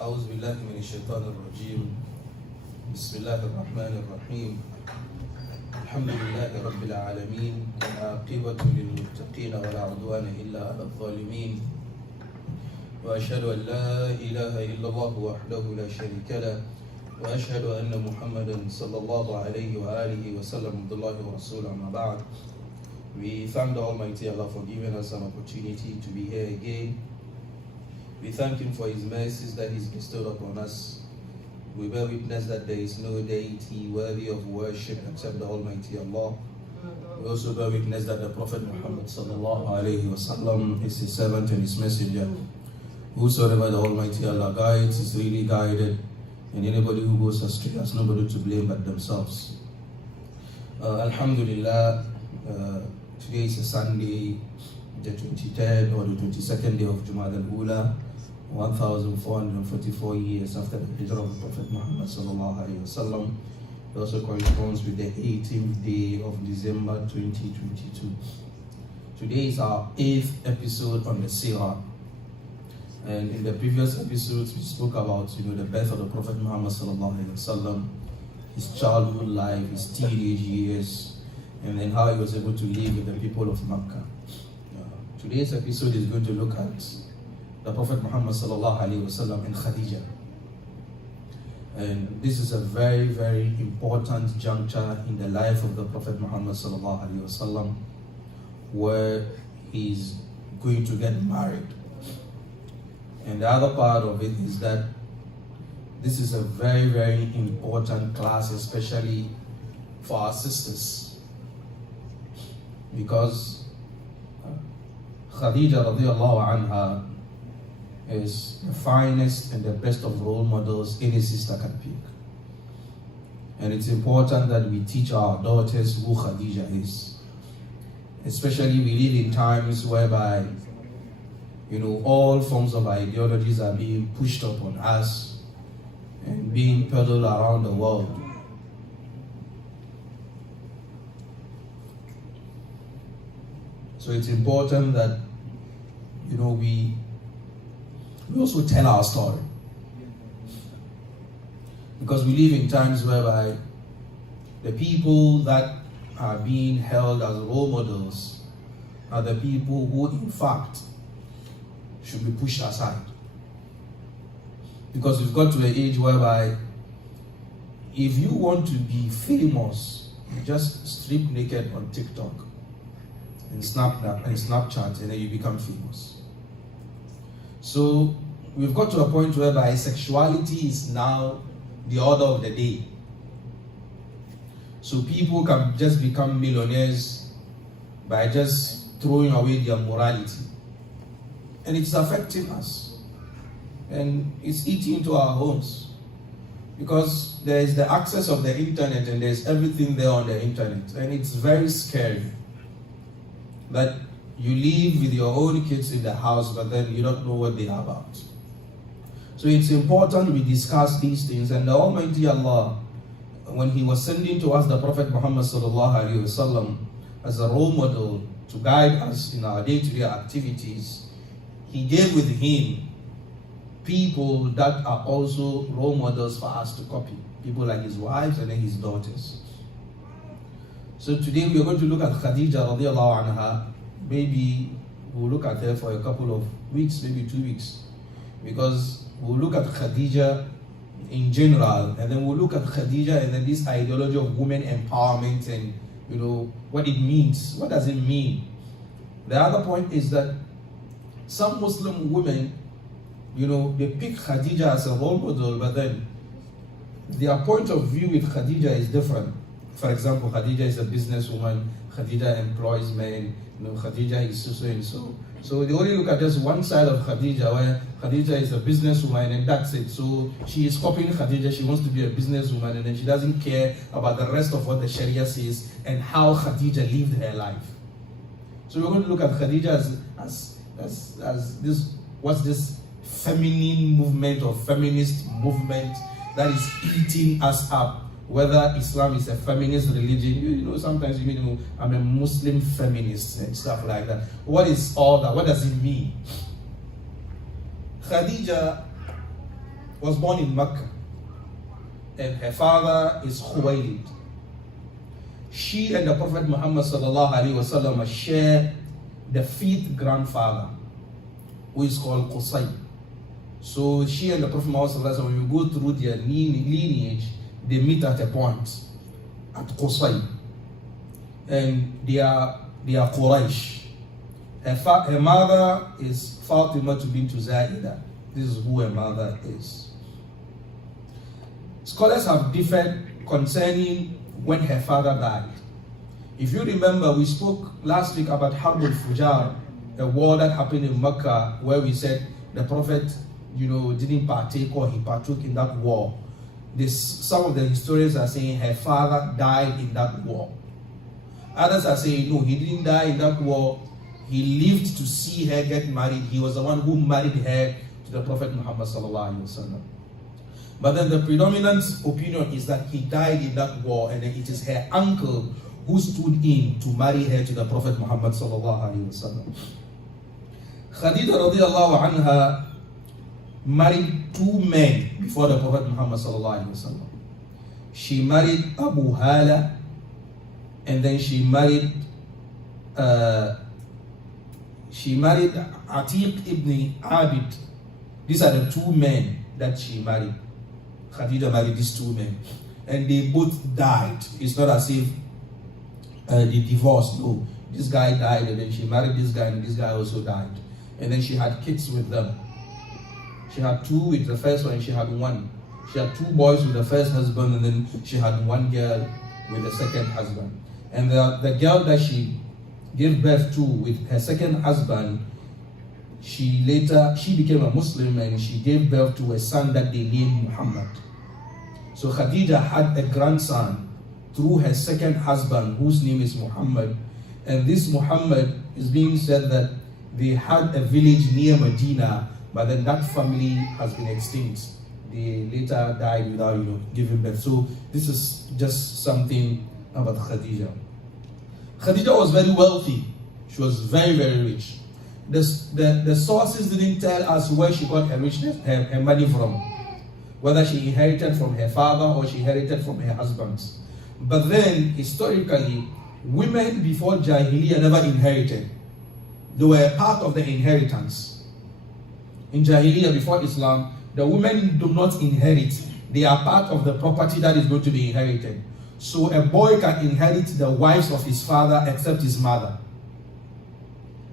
أعوذ بالله من الشيطان الرجيم. بسم الله الرحمن الرحيم. الحمد لله رب العالمين، والعاقبة للمتقين ولا عدوان إلا على الظالمين، وأشهد أن لا إله إلا الله وحده لا شريك له، وأشهد أن محمدا صلى الله عليه وآله وسلم عبد الله ورسوله. أما بعد, we thank the Almighty Allah for giving us an opportunity to be here again. We thank Him for His mercies that He's bestowed upon us. We bear witness that there is no deity worthy of worship except the Almighty Allah. We also bear witness that the Prophet Muhammad sallallahu alaihi wasallam is His servant and His messenger. Whosoever the Almighty Allah guides is really guided, and anybody who goes astray has nobody to blame but themselves. Alhamdulillah, today is a Sunday, the 23rd or the 22nd day of Jumada al-Ula, 1444 years after the Hijrah of the Prophet Muhammad sallallahu alaihi wasallam. It also corresponds with the 18th day of December 2022. Today is our 8th episode on the Sirah. And in the previous episodes, we spoke about the birth of the Prophet Muhammad sallallahu alaihi wasallam, his childhood life, his teenage years, and then how he was able to live with the people of Makkah. Today's episode is going to look at the Prophet Muhammad sallallahu alaihi wasallam and Khadijah. And this is a very, very important juncture in the life of the Prophet Muhammad sallallahu alaihi wasallam, where he's going to get married. And the other part of it is that this is a very, very important class, especially for our sisters, because Khadija radiallahu anha is the finest and the best of role models any sister can pick. And it's important that we teach our daughters who Khadija is. Especially we live in times whereby all forms of ideologies are being pushed upon us and being peddled around the world. So it's important that we also tell our story, because we live in times whereby the people that are being held as role models are the people who in fact should be pushed aside. Because we've got to an age whereby if you want to be famous, you just strip naked on TikTok and Snapchat, and then you become famous. So we've got to a point whereby sexuality is now the order of the day. So people can just become millionaires by just throwing away their morality. And it's affecting us. And it's eating into our homes. Because there is the access of the internet, and there's everything there on the internet. And it's very scary that you live with your own kids in the house, but then you don't know what they are about. So it's important we discuss these things. And the Almighty Allah, when He was sending to us the Prophet Muhammad sallallahu alaihi wasallam as a role model to guide us in our day-to-day activities, He gave with Him people that are also role models for us to copy. People like His wives and then His daughters. So today we are going to look at Khadija radiallahu anha. Maybe we'll look at her for a couple of weeks, maybe 2 weeks. Because we'll look at Khadija in general, and then we'll look at Khadija and then this ideology of women empowerment and what it means. What does it mean? The other point is that some Muslim women, they pick Khadija as a role model, but then their point of view with Khadija is different. For example, Khadija is a businesswoman, Khadija employs men, Khadija is so and so. So they only look at just one side of Khadija, where Khadija is a businesswoman and that's it. So she is copying Khadija, she wants to be a businesswoman, and then she doesn't care about the rest of what the Sharia says and how Khadija lived her life. So we're going to look at Khadija as this feminine movement or feminist movement that is eating us up. Whether Islam is a feminist religion, sometimes you mean, I'm a Muslim feminist and stuff like that. What is all that? What does it mean? Khadija was born in Mecca, and her father is KHUWAILID. She and the Prophet Muhammad sallallahu alaihi wasallam share the 5th grandfather, who is called Qusay. So she and the Prophet Muhammad sallallahu alaihi wasallam, when you go through their lineage, they meet at a point at Qusay, and they are Quraysh. Her mother is Fatima bint Zaida. This is who her mother is. Scholars have differed concerning when her father died. If you remember, we spoke last week about Harb al-Fujar, a war that happened in Mecca, where we said the Prophet, didn't partake, or he partook in that war. Some of the historians are saying her father died in that war. Others are saying no, he didn't die in that war. He lived to see her get married. He was the one who married her to the Prophet Muhammad sallallahu alaihi wasallam. But then the predominant opinion is that he died in that war, and then it is her uncle who stood in to marry her to the Prophet Muhammad sallallahu alaihi wasallam. Khadija radiallahu anha married 2 men before the Prophet Muhammad sallallahu alaihi wasallam. She married Abu Hala, and then she married Atiq ibn Abid. These are the 2 men that she married. Khadija married these 2 men, and they both died. It's not as if they divorced. No, this guy died, and then she married this guy, and this guy also died. And then she had kids with them. She had 2 with the first one, and she had 1. She had 2 boys with the first husband, and then she had 1 girl with the second husband. And the girl that she gave birth to with her second husband, she became a Muslim, and she gave birth to a son that they named Muhammad. So Khadija had a grandson through her second husband, whose name is Muhammad. And this Muhammad is being said that they had a village near Medina, but then that family has been extinct. They later died without giving birth. So this is just something about Khadija. Khadija was very wealthy. She was very, very rich. The sources didn't tell us where she got her richness, her money from. Whether she inherited from her father or she inherited from her husbands. But then, historically, women before Jahiliyyah never inherited. They were part of the inheritance. In Jahiliyyah, before Islam, the women do not inherit. They are part of the property that is going to be inherited. So a boy can inherit the wives of his father except his mother.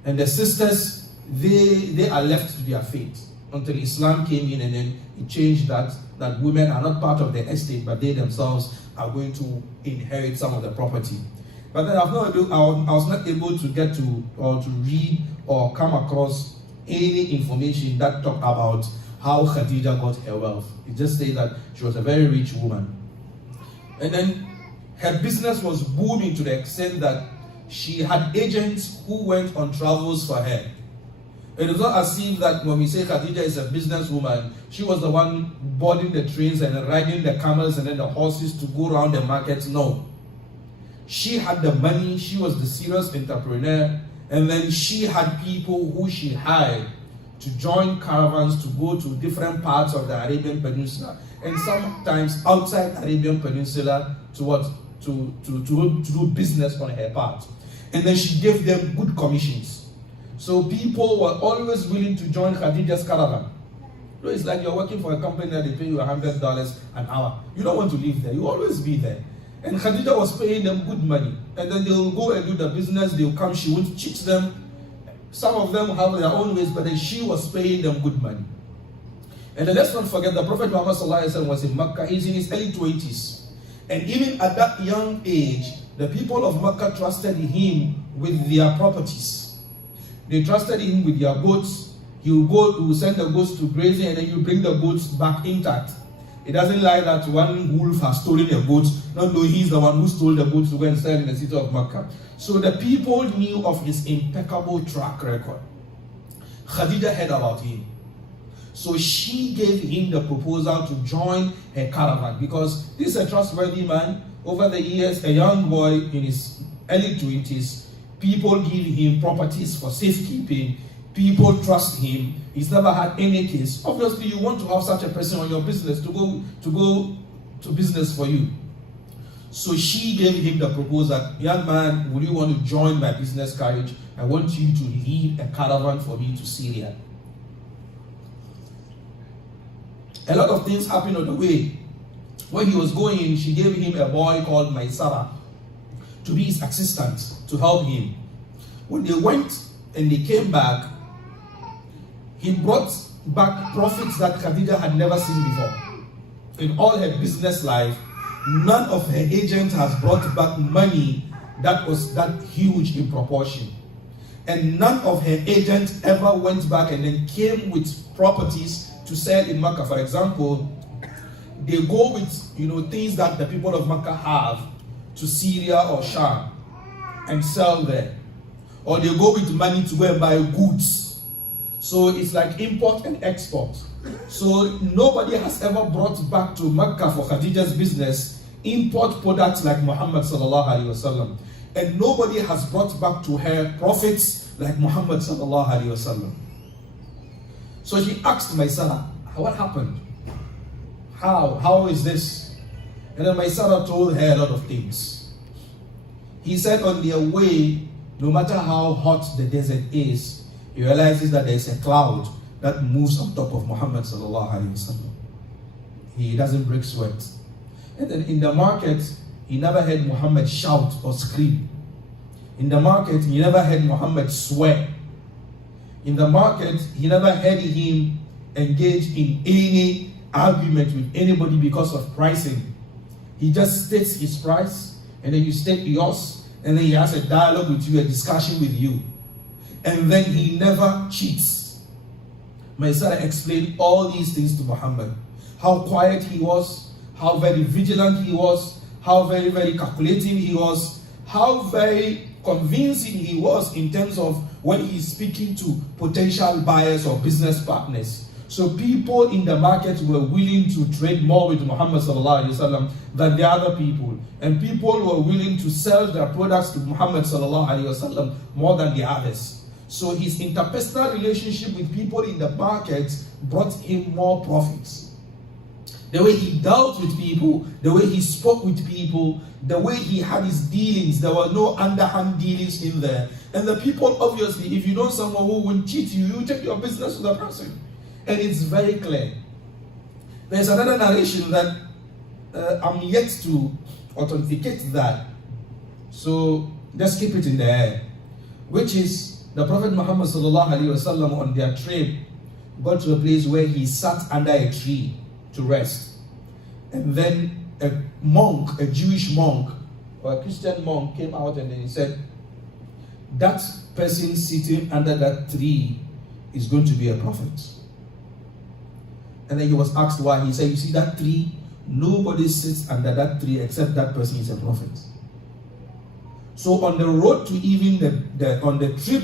And the sisters, they are left to their fate until Islam came in, and then it changed that women are not part of the estate, but they themselves are going to inherit some of the property. But then I was not able to get to or to read or come across any information that talked about how Khadija got her wealth. It just says that she was a very rich woman. And then her business was booming to the extent that she had agents who went on travels for her. It is not as if that when we say Khadija is a businesswoman, she was the one boarding the trains and riding the camels and then the horses to go around the markets. No. She had the money, she was the serious entrepreneur, and then she had people who she hired to join caravans to go to different parts of the Arabian Peninsula, and sometimes outside Arabian Peninsula to do business on her part. And then she gave them good commissions. So people were always willing to join Khadija's caravan. So it's like you're working for a company that they pay you $100 an hour. You don't want to live there. You always be there. And Khadija was paying them good money. And then they'll go and do the business. They'll come. She would cheat them. Some of them have their own ways, but then she was paying them good money. And then let's not forget, the Prophet Muhammad was in Mecca. He's in his early 20s. And even at that young age, the people of Mecca trusted him with their properties. They trusted him with their goats. He will send the goats to grazing, and then you bring the goats back intact. It doesn't like that one wolf has stolen a goat, not though he's the one who stole the goats to go and sell in the city of Mecca. So the people knew of his impeccable track record. Khadija heard about him. So she gave him the proposal to join her caravan, because this is a trustworthy man. Over the years, a young boy in his early 20s, people give him properties for safekeeping. People trust him. He's never had any case. Obviously, you want to have such a person on your business to go to business for you. So she gave him the proposal. Young man, would you want to join my business carriage? I want you to lead a caravan for me to Syria. A lot of things happened on the way. When he was going, she gave him a boy called Maisara to be his assistant, to help him. When they went and they came back, he brought back profits that Khadija had never seen before. In all her business life, none of her agents has brought back money that was that huge in proportion. And none of her agents ever went back and then came with properties to sell in Makkah. For example, they go with things that the people of Makkah have to Syria or Sham and sell there. Or they go with money to go and buy goods. So it's like import and export. So nobody has ever brought back to Makkah for Khadija's business import products like Muhammad sallallahu alaihi wasallam. And nobody has brought back to her profits like Muhammad sallallahu alaihi wasallam. So she asked Maisara, what happened? How is this? And then Maisara told her a lot of things. He said on their way, no matter how hot the desert is, he realizes that there is a cloud that moves on top of Muhammad sallallahu alaihi wasallam. He doesn't break sweat. And then in the market, he never heard Muhammad shout or scream. In the market, he never heard Muhammad swear. In the market, he never heard him engage in any argument with anybody because of pricing. He just states his price, and then you state yours, and then he has a dialogue with you, a discussion with you. And then he never cheats. Maisara explained all these things to Muhammad. How quiet he was, how very vigilant he was, how very, very calculating he was, how very convincing he was in terms of when he's speaking to potential buyers or business partners. So people in the market were willing to trade more with Muhammad sallallahu alaihi wasallam than the other people, and people were willing to sell their products to Muhammad sallallahu alaihi wasallam more than the others. So his interpersonal relationship with people in the market brought him more profits. The way he dealt with people, the way he spoke with people, the way he had his dealings, there were no underhand dealings in there. And the people, obviously, if you know someone who won't cheat you, you take your business to the person. And it's very clear. There's another narration that I'm yet to authenticate that. So just keep it in the air. Which is the Prophet Muhammad sallallahu alaihi wasallam on their trip got to a place where he sat under a tree to rest. And then a monk, a Jewish monk or a Christian monk came out and then he said, that person sitting under that tree is going to be a prophet. And then he was asked why. He said, you see that tree? Nobody sits under that tree except that person is a prophet. So on the road to even on the trip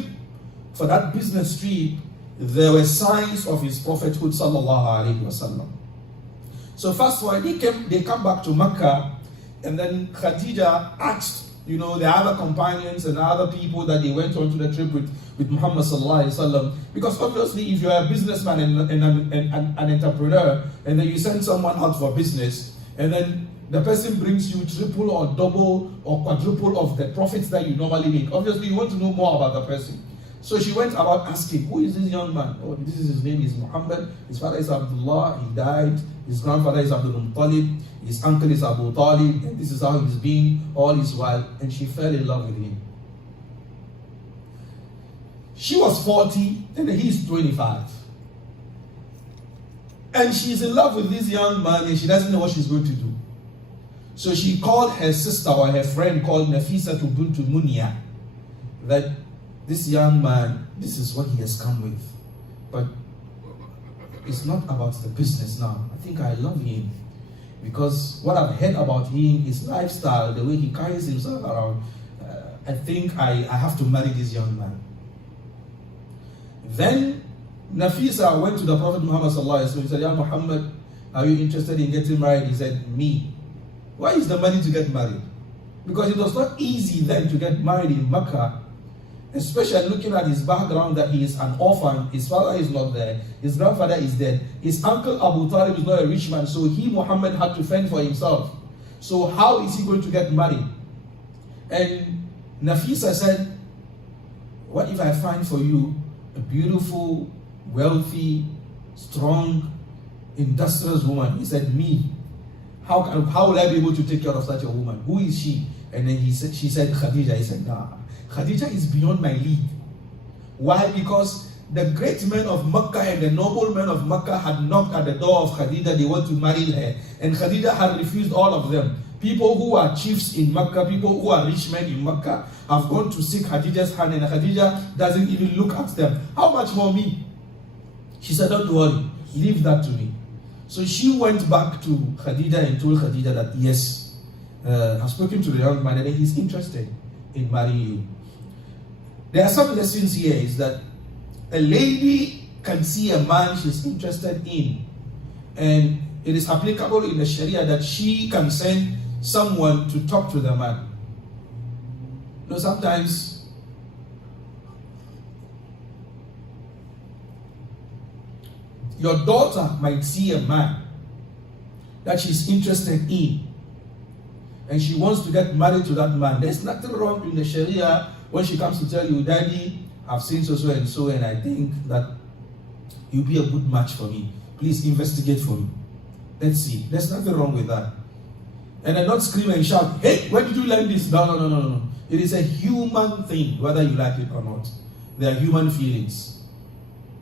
for that business trip, there were signs of his prophethood sallallahu alaihi wasallam. So first of all, they come back to Mecca, and then Khadija asked, the other companions and other people that they went on to the trip with Muhammad sallallahu alaihi wasallam, because obviously if you are a businessman and an entrepreneur, and then you send someone out for business, and then the person brings you triple or double or quadruple of the profits that you normally make, obviously you want to know more about the person. So she went about asking, who is this young man? Oh, this is his name is Muhammad. His father is Abdullah. He died. His grandfather is Abdul Muttalib. His uncle is Abu Talib. And this is how he's been all his while. And she fell in love with him. She was 40 and he's 25. And she's in love with this young man and she doesn't know what she's going to do. So she called her sister or her friend called Nafisa to Bint Munya that this young man, this is what he has come with. But it's not about the business now. I think I love him. Because what I've heard about him, his lifestyle, the way he carries himself around, I think I have to marry this young man. Then Nafisa went to the Prophet Muhammad sallallahu alaihi wasallam. He said, Ya Muhammad, are you interested in getting married? He said, me. Why is the money to get married? Because it was not easy then to get married in Mecca. especially looking at his background, that he is an orphan, his father is not there, his grandfather is dead, his uncle Abu Talib is not a rich man, so he, Muhammad, had to fend for himself. So how is he going to get married? And Nafisa said, what if I find for you a beautiful, wealthy, strong, industrious woman? He said, me. How will I be able to take care of such a woman? Who is she? And then she said, Khadijah. He said, nah, Khadijah is beyond my league. Why? Because the great men of Makkah and the noble men of Makkah had knocked at the door of Khadijah. They want to marry her. And Khadijah had refused all of them. People who are chiefs in Makkah, people who are rich men in Makkah, have gone to seek Khadijah's hand, and Khadijah doesn't even look at them. How much more me? She said, don't worry, leave that to me. So she went back to Khadijah and told Khadijah that, yes, I've spoken to the young man and he's interested in marrying you. There are some lessons here, is that a lady can see a man she's interested in, and it is applicable in the Sharia that she can send someone to talk to the man. You know, sometimes your daughter might see a man that she's interested in, and she wants to get married to that man. There's nothing wrong in the Sharia when she comes to tell you, Daddy, I've seen so and so, and I think that you'll be a good match for me. Please investigate for me. Let's see. There's nothing wrong with that. And then not scream and shout, hey, where did you learn this? No. It is a human thing, whether you like it or not. There are human feelings.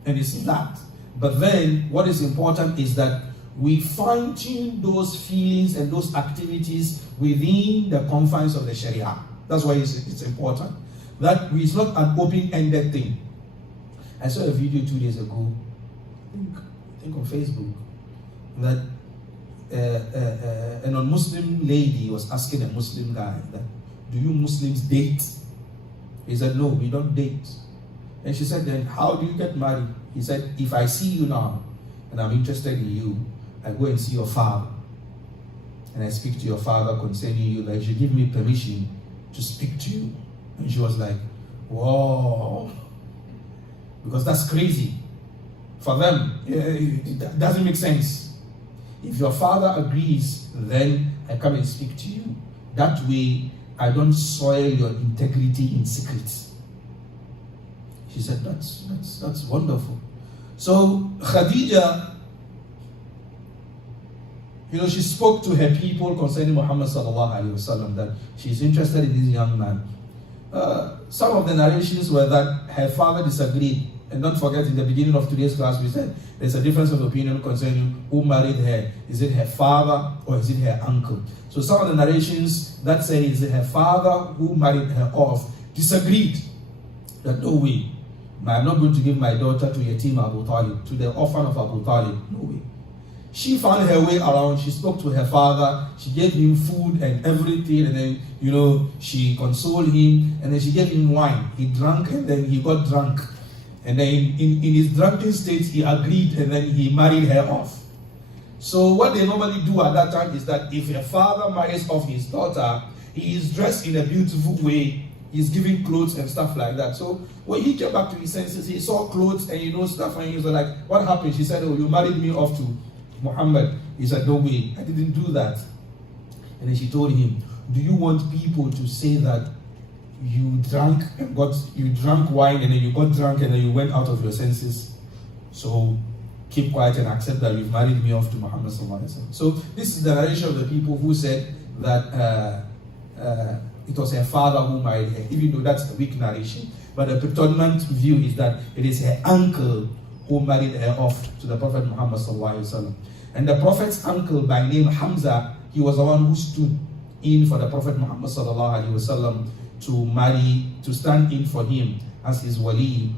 And it's that. But then, what is important is that we fine-tune those feelings and those activities within the confines of the Sharia. That's why it's important. That it's not an open-ended thing. I saw a video 2 days ago, I think on Facebook, that a non-Muslim lady was asking a Muslim guy that, do you Muslims date? He said, no, we don't date. And she said, then how do you get married? He said, if I see you now and I'm interested in you, I go and see your father. And I speak to your father concerning you, that you should give me permission to speak to you. And she was like, whoa. Because that's crazy. For them, it doesn't make sense. If your father agrees, then I come and speak to you. That way, I don't soil your integrity in secret. She said, that's wonderful. So Khadijah, she spoke to her people concerning Muhammad sallallahu alaihi wasallam, that she's interested in this young man. Some of the narrations were that her father disagreed. And don't forget, in the beginning of today's class, we said there's a difference of opinion concerning who married her. Is it her father or is it her uncle? So some of the narrations that say is it her father who married her off disagreed. That no way, I'm not going to give my daughter to Yatim Abu Talib, to the orphan of Abu Talib. No way. She found her way around. She spoke to her father. She gave him food and everything. And then, she consoled him. And then she gave him wine. He drank and then he got drunk. And then in his drunken state, he agreed and then he married her off. So what they normally do at that time is that if a father marries off his daughter, he is dressed in a beautiful way. He's giving clothes and stuff like that. So when he came back to his senses, he saw clothes and stuff, and he was like, what happened? She said, oh, you married me off to Muhammad. He said, no way, I didn't do that. And then she told him, do you want people to say that you drank wine and then you got drunk and then you went out of your senses? So keep quiet and accept that you've married me off to Muhammad sallallahu alaihi wasallam. So this is the narration of the people who said that it was her father who married her, even though that's a weak narration. But the predominant view is that it is her uncle who married her off to the Prophet Muhammad sallallahu alaihi wasallam. And the Prophet's uncle, by name Hamza, he was the one who stood in for the Prophet Muhammad sallallahu alaihi wasallam to stand in for him as his wali,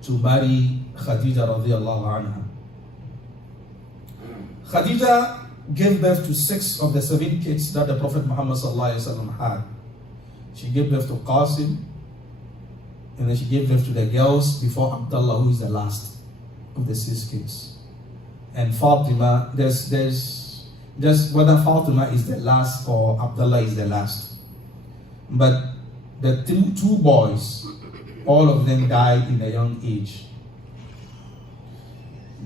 to marry Khadijah radiallahu anha. Khadijah gave birth to 6 of the 7 kids that the Prophet Muhammad sallallahu alaihi wasallam had. She gave birth to Qasim, and then she gave birth to the girls before Abdullah, who is the last of the 6 kids. And Fatima, there's just whether Fatima is the last or Abdullah is the last. But the two boys, All of them died in a young age.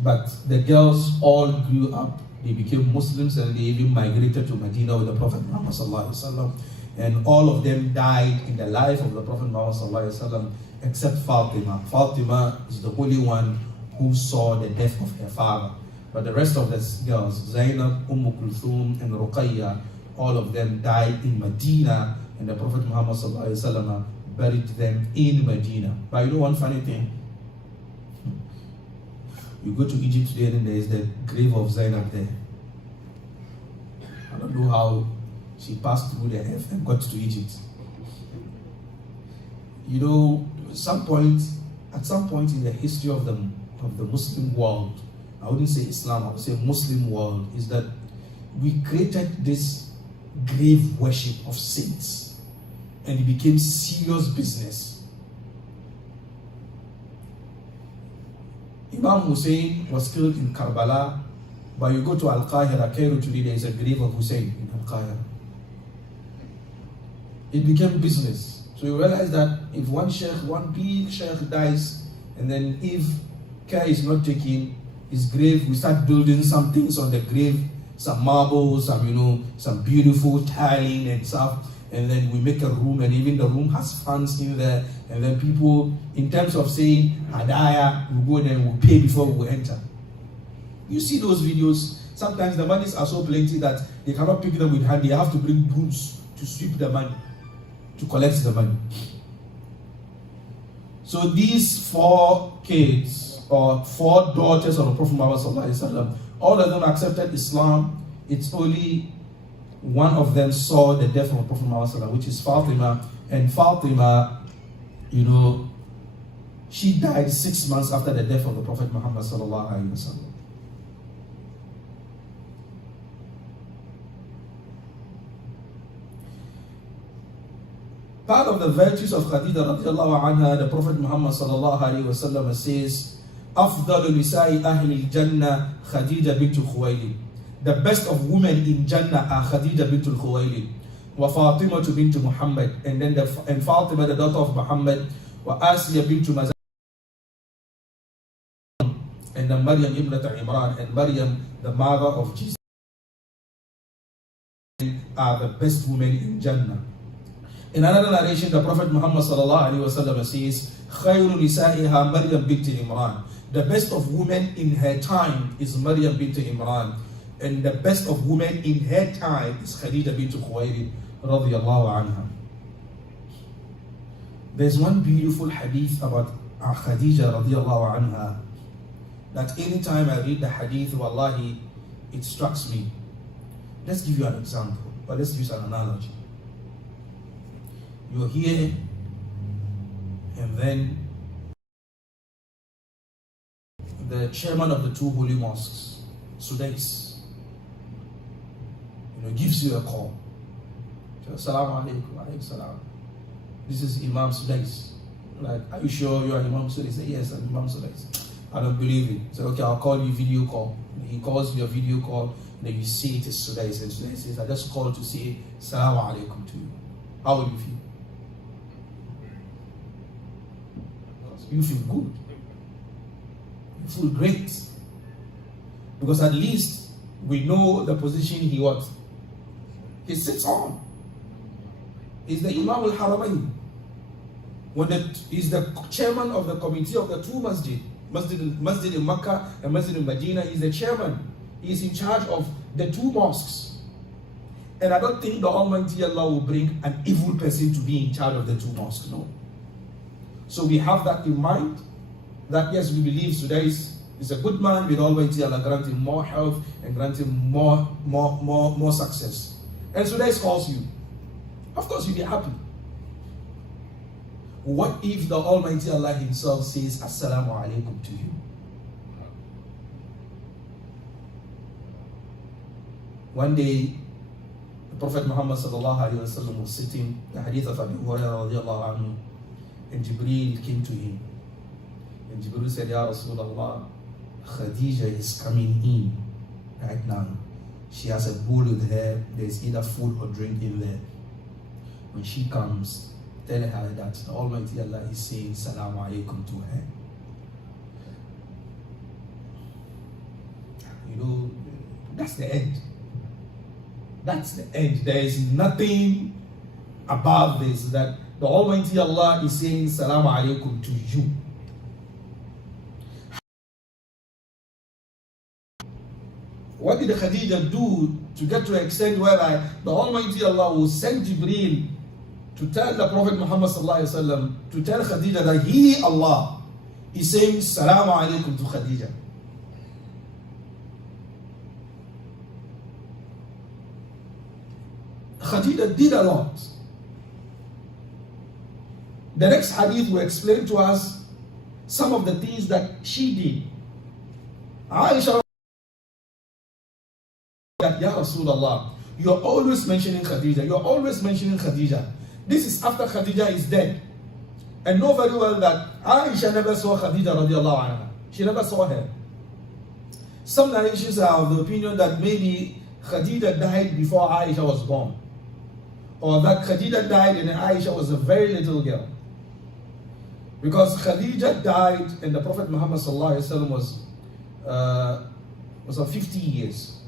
But the girls all grew up. They became Muslims and they even migrated to Medina with the Prophet Muhammad sallallahu alaihi wasallam. And all of them died in the life of the Prophet Muhammad sallallahu alaihi wasallam, except Fatima. Fatima is the only one who saw the death of her father. But the rest of the girls, Zainab, Kulthum, and Ruqayya, all of them died in Medina, and the Prophet Muhammad sallallahu alaihi wasallam buried them in Medina. But you know one funny thing? You go to Egypt today and there is the grave of Zainab there. I don't know how she passed through the earth and got to Egypt. You know, at some point in the history of the Muslim world, I wouldn't say Islam, I would say Muslim world, is that we created this grave worship of saints, and it became serious business. Imam Hussein was killed in Karbala, but you go to Al-Qahira, Cairo today, there is a grave of Hussein in Al-Qahira. It became business. So you realize that if one big sheikh dies, and then if care is not taken, his grave, we start building some things on the grave, some marbles, some beautiful tiling and stuff, and then we make a room, and even the room has fans in there, and then people, in terms of saying KHADIJAH, we go there and we pay before we enter. You see those videos, sometimes the monies are so plenty that they cannot pick them with hand, they have to bring brooms to sweep the money, to collect the money. So these 4 kids, or 4 daughters of the Prophet Muhammad sallallahu alaihi wasallam, all of them accepted Islam. It's only one of them saw the death of the Prophet Muhammad sallallahu alaihi wasallam, which is Fatima. And Fatima, she died 6 months after the death of the Prophet Muhammad sallallahu alaihi wasallam. Part of the virtues of Khadija radiallahu anha, the Prophet Muhammad sallallahu alaihi wasallam says, "Afdalu nisa'i ahli al-Jannah Khadija bint KHUWAILID." The best of women in Jannah are Khadija bint KHUWAILID, wa Fatima bint Muhammad, and Fatima, the daughter of Muhammad, wa Asiya bint Mazahib, and then Maryam ibn Imran, and Maryam, the mother of Jesus, are the best women in Jannah. In another narration, the Prophet Muhammad sallallahu alaihi wasallam says, "Khayru nisa'iha Maryam bint Imran." The best of women in her time is Maryam bint Imran, and the best of women in her time is Khadija bint KHUWAILID radiyallahu anha. There's one beautiful hadith about Khadija radiyallahu anha that anytime I read the hadith, wallahi, it strikes me. Let's give you an example, but let's use an analogy. You're here, and then the chairman of the 2 holy mosques, Sudais, gives you a call. Assalamu alaikum, alaykum salam. This is Imam Sudais. Like, are you sure you are Imam Sudais? Say, yes, I'm Imam Sudais. I don't believe it. Say, okay, I'll call you video call. He calls you a video call, and then you see it is Sudais, and Sudais says, I just called to say Assalamu alaikum to you. How will you feel? You feel good. You feel great. Because at least we know the position he sits on. He's the Imam al-Haramain. He's the chairman of the committee of the 2 Masjid in Makkah and Masjid in Medina. He's the chairman. He's in charge of the 2 mosques. And I don't think the Almighty Allah will bring an evil person to be in charge of the 2 mosques. No. So we have that in mind, that yes, we believe Sudais is a good man, with Almighty Allah grant him more health and grant him more success. And Sudais calls you. Of course you'll be happy. What if the Almighty Allah himself says Assalamu alaikum to you? One day, the Prophet Muhammad sallallahu alaihi wasallam was sitting, the hadith of Abu Hurairah radiallahu anhu, and Jibreel came to him. And Jibreel said, Ya Rasulullah, Khadija is coming in right now. She has a bowl with her. There's either food or drink in there. When she comes, tell her that the Almighty Allah is saying Salaam Alaikum to her. You know, that's the end. That's the end. There is nothing above this, that the Almighty Allah is saying Salaam Alaikum to you. What did Khadija do to get to an extent whereby the Almighty Allah will send Jibreel to tell the Prophet Muhammad sallallahu alaihi wasallam, to tell Khadija that He, Allah, is saying Salaam Alaikum to Khadija? Khadija did a lot. The next hadith will explain to us some of the things that she did. Aisha, that Ya Rasulullah, you're always mentioning Khadija. You're always mentioning Khadija. This is after Khadija is dead. And know very well that Aisha never saw Khadija radiallahu anha. She never saw her. Some narrations are of the opinion that maybe Khadija died before Aisha was born. Or that Khadija died and Aisha was a very little girl. Because Khadija died and the Prophet Muhammad sallallahu alaihi wasallam was of 50 years.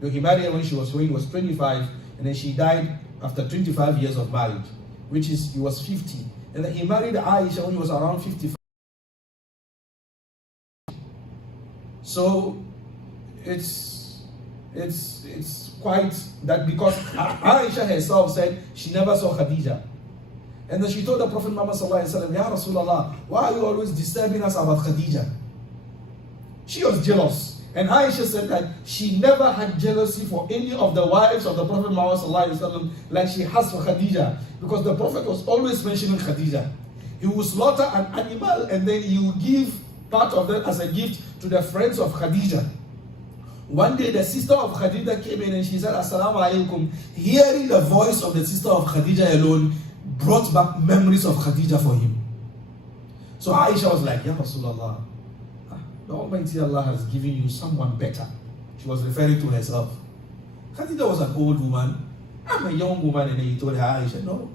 He married her when he was 25, and then she died after 25 years of marriage, which is, he was 50. And then he married Aisha when he was around 55. So it's quite that, because Aisha herself said she never saw Khadija. And then she told the Prophet Muhammad sallallahu alaihi wasallam, Ya Rasulullah, why are you always disturbing us about Khadija? She was jealous. And Aisha said that she never had jealousy for any of the wives of the Prophet Muhammad sallallahu alaihi wasallam like she has for Khadija, because the Prophet was always mentioning Khadija. He would slaughter an animal and then he would give part of that as a gift to the friends of Khadija. One day the sister of Khadija came in and she said, Assalamu alaikum. Hearing the voice of the sister of Khadija alone brought back memories of Khadija for him. So Aisha was like, Ya Rasulullah, the Almighty Allah has given you someone better. She was referring to herself. Khadija was an old woman. I'm a young woman. And then he told her, Aisha, no,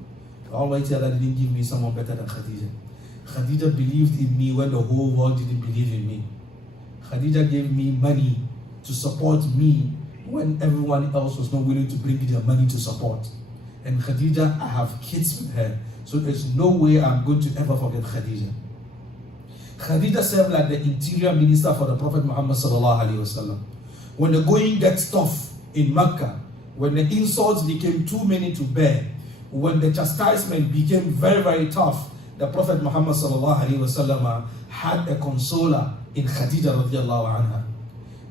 the Almighty Allah didn't give me someone better than Khadija. Khadija believed in me when the whole world didn't believe in me. Khadija gave me money to support me when everyone else was not willing to bring their money to support. And Khadija, I have kids with her, so there's no way I'm going to ever forget Khadija. Khadija served like the interior minister for the Prophet Muhammad sallallahu alaihi wasallam. When the going gets tough in Mecca, when the insults became too many to bear, when the chastisement became very, very tough, the Prophet Muhammad sallallahu alaihi wasallam had a consoler in Khadija radiallahu anha.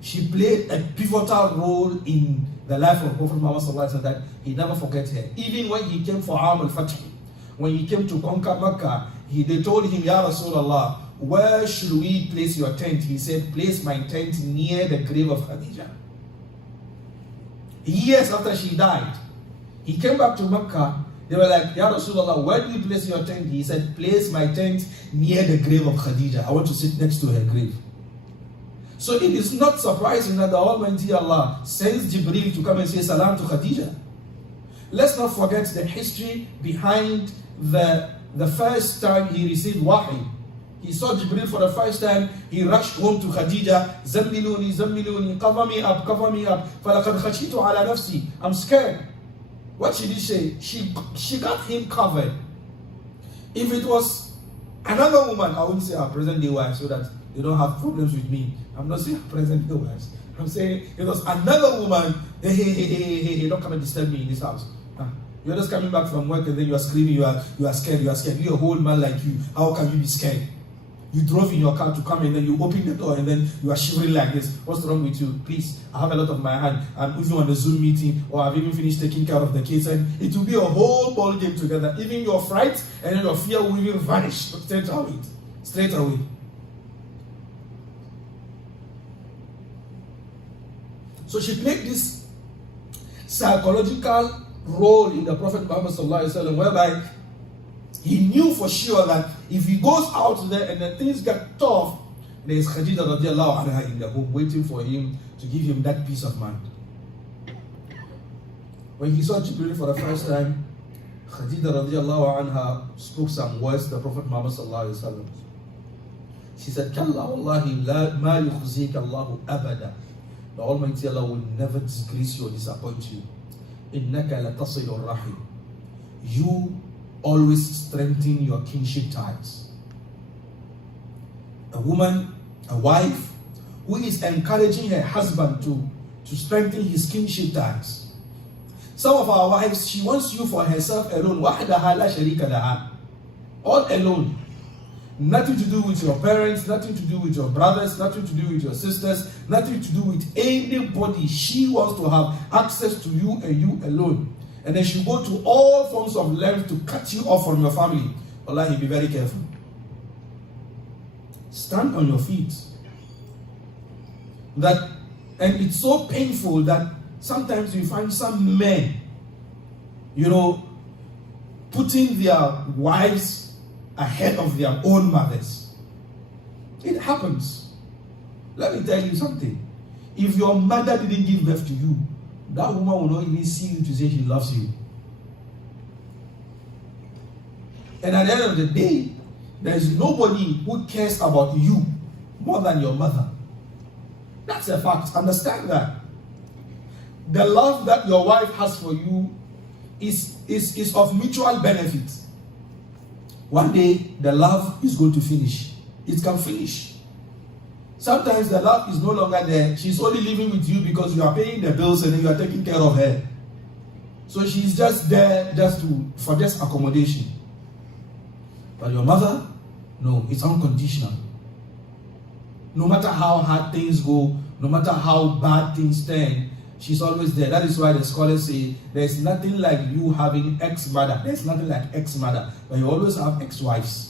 She played a pivotal role in the life of Prophet Muhammad sallallahu alaihi wasallam that he never forget her. Even when he came for Aam al-Fath, when he came to conquer Mecca, they told him, Ya Rasulullah, where should we place your tent? He said, place my tent near the grave of Khadija. Years after she died, he came back to Mecca. They were like, Ya Rasulullah, where do you place your tent? He said, place my tent near the grave of Khadija. I want to sit next to her grave. So it is not surprising that the Almighty Allah sends Jibreel to come and say salam to Khadija. Let's not forget the history behind the first time he received wahi. He saw Jibreel for the first time. He rushed home to Khadija. Zammiluni, zammiluni, cover me up, cover me up. فَلَقَدْ خَشِيتُ عَلَى نَفْسِي. I'm scared. What she did say? She got him covered. If it was another woman, I wouldn't say our present day wife so that they don't have problems with me. I'm not saying present day wives. I'm saying it was another woman. Hey, don't come and disturb me in this house. You're just coming back from work and then you are screaming, you are scared. You're a whole man like you. How can you be scared? You drove in your car to come and then you open the door and then you are shivering like this. What's wrong with you? Please, I have a lot of my hand. I'm even on the Zoom meeting or I've even finished taking care of the kids and it will be a whole ball game together. Even your fright and your fear will even vanish straight away. Straight away. So she played this psychological role in the Prophet Muhammad sallallahu alaihi wasallam, whereby he knew for sure that if he goes out there and then things get tough, there is Khadija radiallahu anha in the home waiting for him to give him that peace of mind. When he saw Jibreel for the first time, Khadija radiallahu anha spoke some words to the Prophet Muhammad sallallahu alaihi wasallam. She said, Kalla wallahi la ma yukhzika Allahu abada. The Almighty Allah will never disgrace you or disappoint you. Innaka latasilu rahim. You always strengthen your kinship ties. A woman, a wife, who is encouraging her husband to strengthen his kinship ties. Some of our wives, she wants you for herself alone. Wahdaha la sharika laha. All alone. Nothing to do with your parents, nothing to do with your brothers, nothing to do with your sisters, nothing to do with anybody. She wants to have access to you and you alone. And then she go to all forms of length to cut you off from your family. Wallahi, be very careful. Stand on your feet. And it's so painful that sometimes you find some men, putting their wives ahead of their own mothers. It happens. Let me tell you something. If your mother didn't give birth to you, that woman will not even see you to say she loves you. And at the end of the day, there is nobody who cares about you more than your mother. That's a fact. Understand that. The love that your wife has for you is of mutual benefit. One day, the love is going to finish. It can finish. Sometimes the love is no longer there. She's only living with you because you are paying the bills and then you are taking care of her. So she's just there for accommodation. But your mother, no, it's unconditional. No matter how hard things go, no matter how bad things turn, she's always there. That is why the scholars say there's nothing like you having ex-mother. There's nothing like ex-mother. But you always have ex-wives.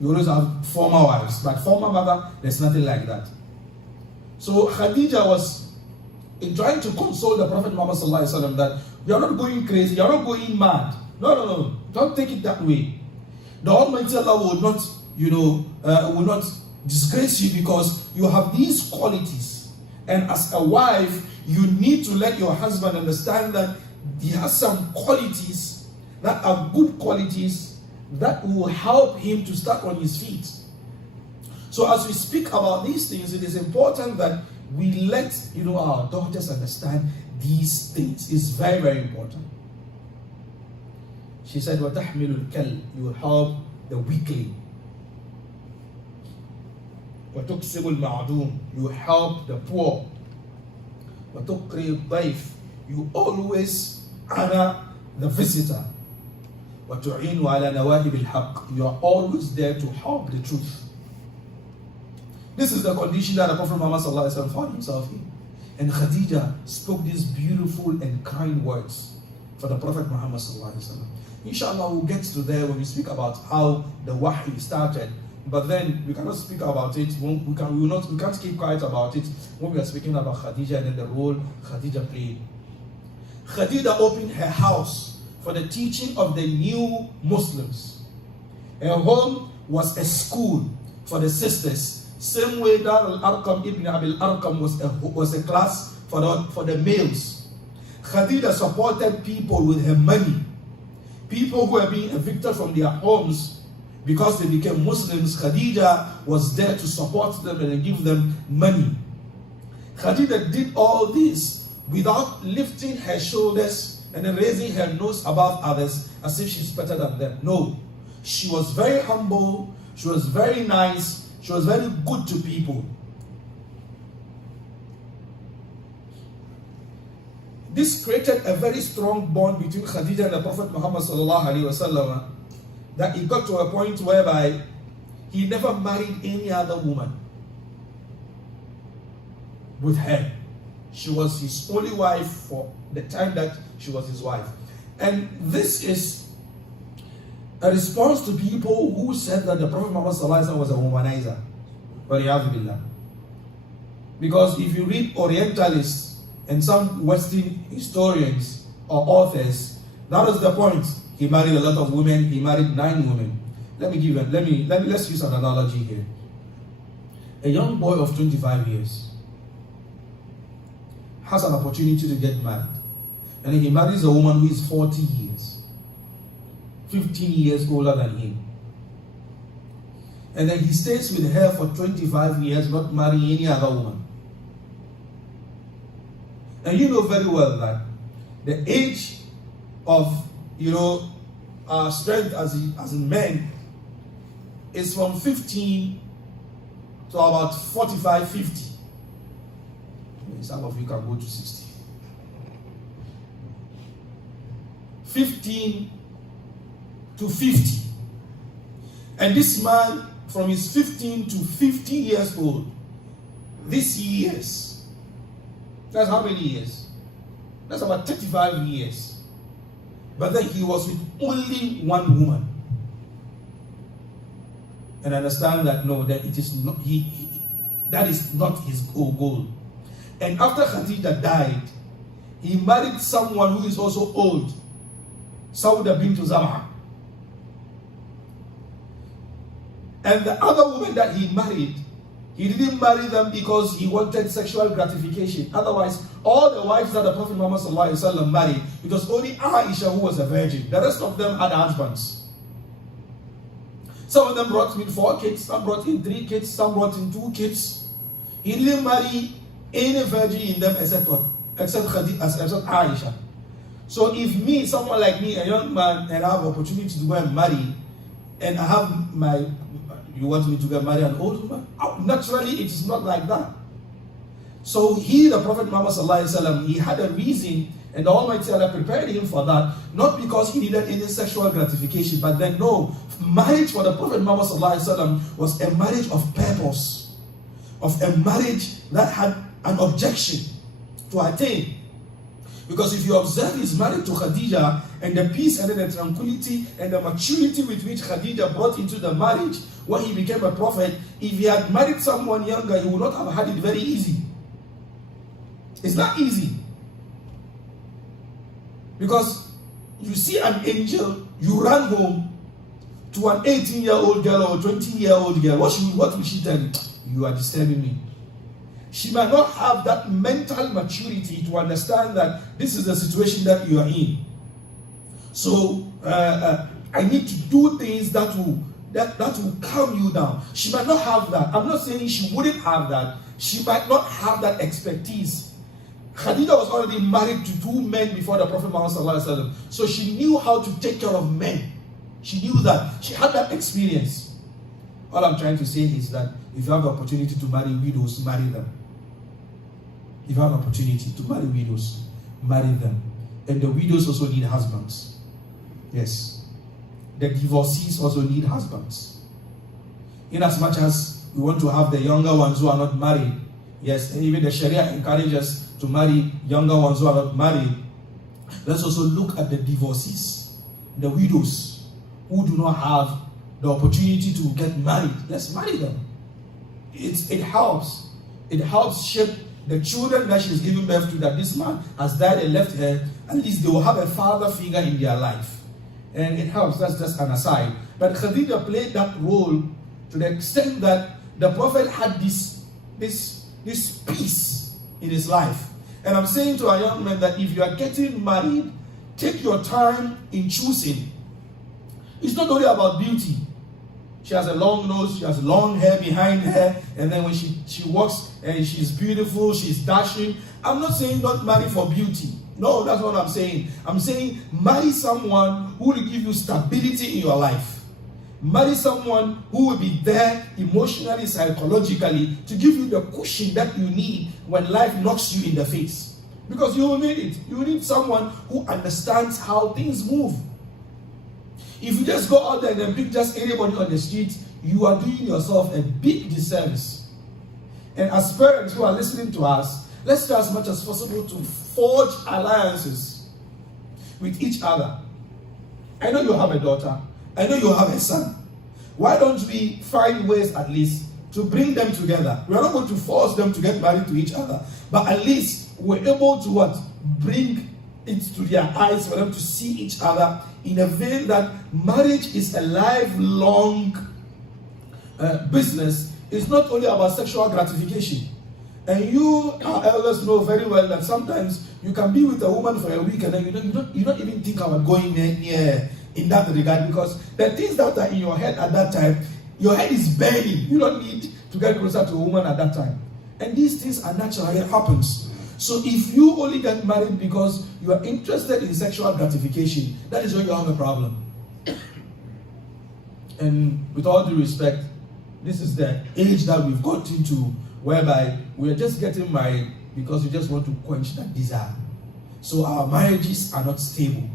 You always have former wives. But former mother, there's nothing like that. So Khadija was trying to console the Prophet Muhammad sallallahu alaihi wasallam that you're not going crazy, you're not going mad. No. Don't take it that way. The Almighty Allah will not disgrace you because you have these qualities. And as a wife, you need to let your husband understand that he has some qualities that are good qualities that will help him to start on his feet. So as we speak about these things, it is important that we let our daughters understand these things. It's very, very important. She said, وَتَحْمِلُ الْكَلْ. You will help the weakling. وَتُكْسِبُ الْمَعْدُومِ. You will help the poor. وَتُقْرِي الضَّيْفِ. You always honor the visitor. وَتُعِينُ عَلَى نَوَاهِبِ الْحَقِّ. You are always there to help the truth. This is the condition that the Prophet Muhammad found himself in. And Khadija spoke these beautiful and kind words for the Prophet Muhammad. Inshallah, we'll get to there when we speak about how the wahy started. But then we cannot speak about it. We can't keep quiet about it when we are speaking about Khadija and then the role Khadija played. Khadija opened her house for the teaching of the new Muslims. Her home was a school for the sisters. Same way that Al-Arqam ibn Abil Arqam was a class for the males. Khadija supported people with her money. People who were being evicted from their homes because they became Muslims, Khadija was there to support them and give them money. Khadija did all this without lifting her shoulders and then raising her nose above others as if she's better than them. No. She was very humble. She was very nice. She was very good to people. This created a very strong bond between Khadija and the Prophet Muhammad ﷺ, that it got to a point whereby he never married any other woman with her. She was his only wife for the time that she was his wife. And this is a response to people who said that the Prophet Muhammad ﷺ was a womanizer. Because if you read Orientalists and some Western historians or authors, that was the point. He married a lot of women. He married 9 women. Let's use an analogy here. A young boy of 25 years has an opportunity to get married, and then he marries a woman who is 40 years. 15 years older than him. And then he stays with her for 25 years, not marrying any other woman. And you know very well that the age of, our strength as men is from 15 to about 45, 50. Some of you can go to 60. 15 to 50. And this man, from his 15 to 50 years old, these years, that's how many years? That's about 35 years. But then he was with only one woman. And understand that no, that it is not that is not his goal. And after Khadijah died, he married someone who is also old, BINT. And the other woman that he married, he didn't marry them because he wanted sexual gratification. Otherwise, all the wives that the Prophet Muhammad ﷺ married, it was only Aisha who was a virgin. The rest of them had husbands. Some of them brought in 4 kids, some brought in 3 kids, some brought in 2 kids. He didn't marry any virgin in them except Aisha. So if me, someone like me, a young man, and I have opportunity to go and marry, and I have you want me to get married an old woman? Naturally, it is not like that. So the Prophet Muhammad ﷺ, he had a reason, and the Almighty Allah prepared him for that, not because he needed any sexual gratification, but then no, marriage for the Prophet Muhammad ﷺ was a marriage of purpose, of a marriage that had an objection to attain. Because if you observe his marriage to Khadijah, and the peace and the tranquility and the maturity with which Khadijah brought into the marriage when he became a prophet, if he had married someone younger, he would not have had it very easy. It's not easy. Because you see an angel, you run home to an 18-year-old girl or a 20-year-old girl. What will she tell you? You are disturbing me. She might not have that mental maturity to understand that this is the situation that you are in. So I need to do things that will calm you down. She might not have that. I'm not saying she wouldn't have that. She might not have that expertise. Khadijah was already married to 2 men before the Prophet Muhammad ﷺ. So she knew how to take care of men. She knew that. She had that experience. All I'm trying to say is that if you have the opportunity to marry widows, marry them. If you have an opportunity to marry widows, marry them. And the widows also need husbands. Yes. The divorcees also need husbands. In as much as we want to have the younger ones who are not married, yes, and even the Sharia encourages us to marry younger ones who are not married. Let's also look at the divorcees, the widows who do not have the opportunity to get married. Let's marry them. It helps. It helps shape the children that she's giving birth to, that this man has died and left her. At least they will have a father figure in their life. And it helps. That's just an aside. But Khadijah played that role to the extent that the Prophet had this peace in his life. And I'm saying to our young men that if you are getting married, take your time in choosing. It's not only about beauty. She has a long nose, she has long hair behind her, and then when she walks and she's beautiful, she's dashing. I'm not saying don't marry for beauty. No, that's what I'm saying. I'm saying marry someone who will give you stability in your life. Marry someone who will be there emotionally, psychologically, to give you the cushion that you need when life knocks you in the face. Because you will need it. You will need someone who understands how things move. If you just go out there and pick just anybody on the street, you are doing yourself a big disservice. And as parents who are listening to us, let's try as much as possible to forge alliances with each other. I know you have a daughter. I know you have a son. Why don't we find ways at least to bring them together? We are not going to force them to get married to each other, but at least we're able to what? Bring it to their eyes for them to see each other in a vein that marriage is a lifelong business. It's not only about sexual gratification. And you, our elders, know very well that sometimes you can be with a woman for a week and then you don't even think about going near in that regard, because the things that are in your head at that time, your head is burning. You don't need to get closer to a woman at that time. And these things are natural, it happens. So if you only get married because you are interested in sexual gratification, that is when you have a problem. And with all due respect, this is the age that we've got into, whereby we are just getting married because we just want to quench that desire. So our marriages are not stable.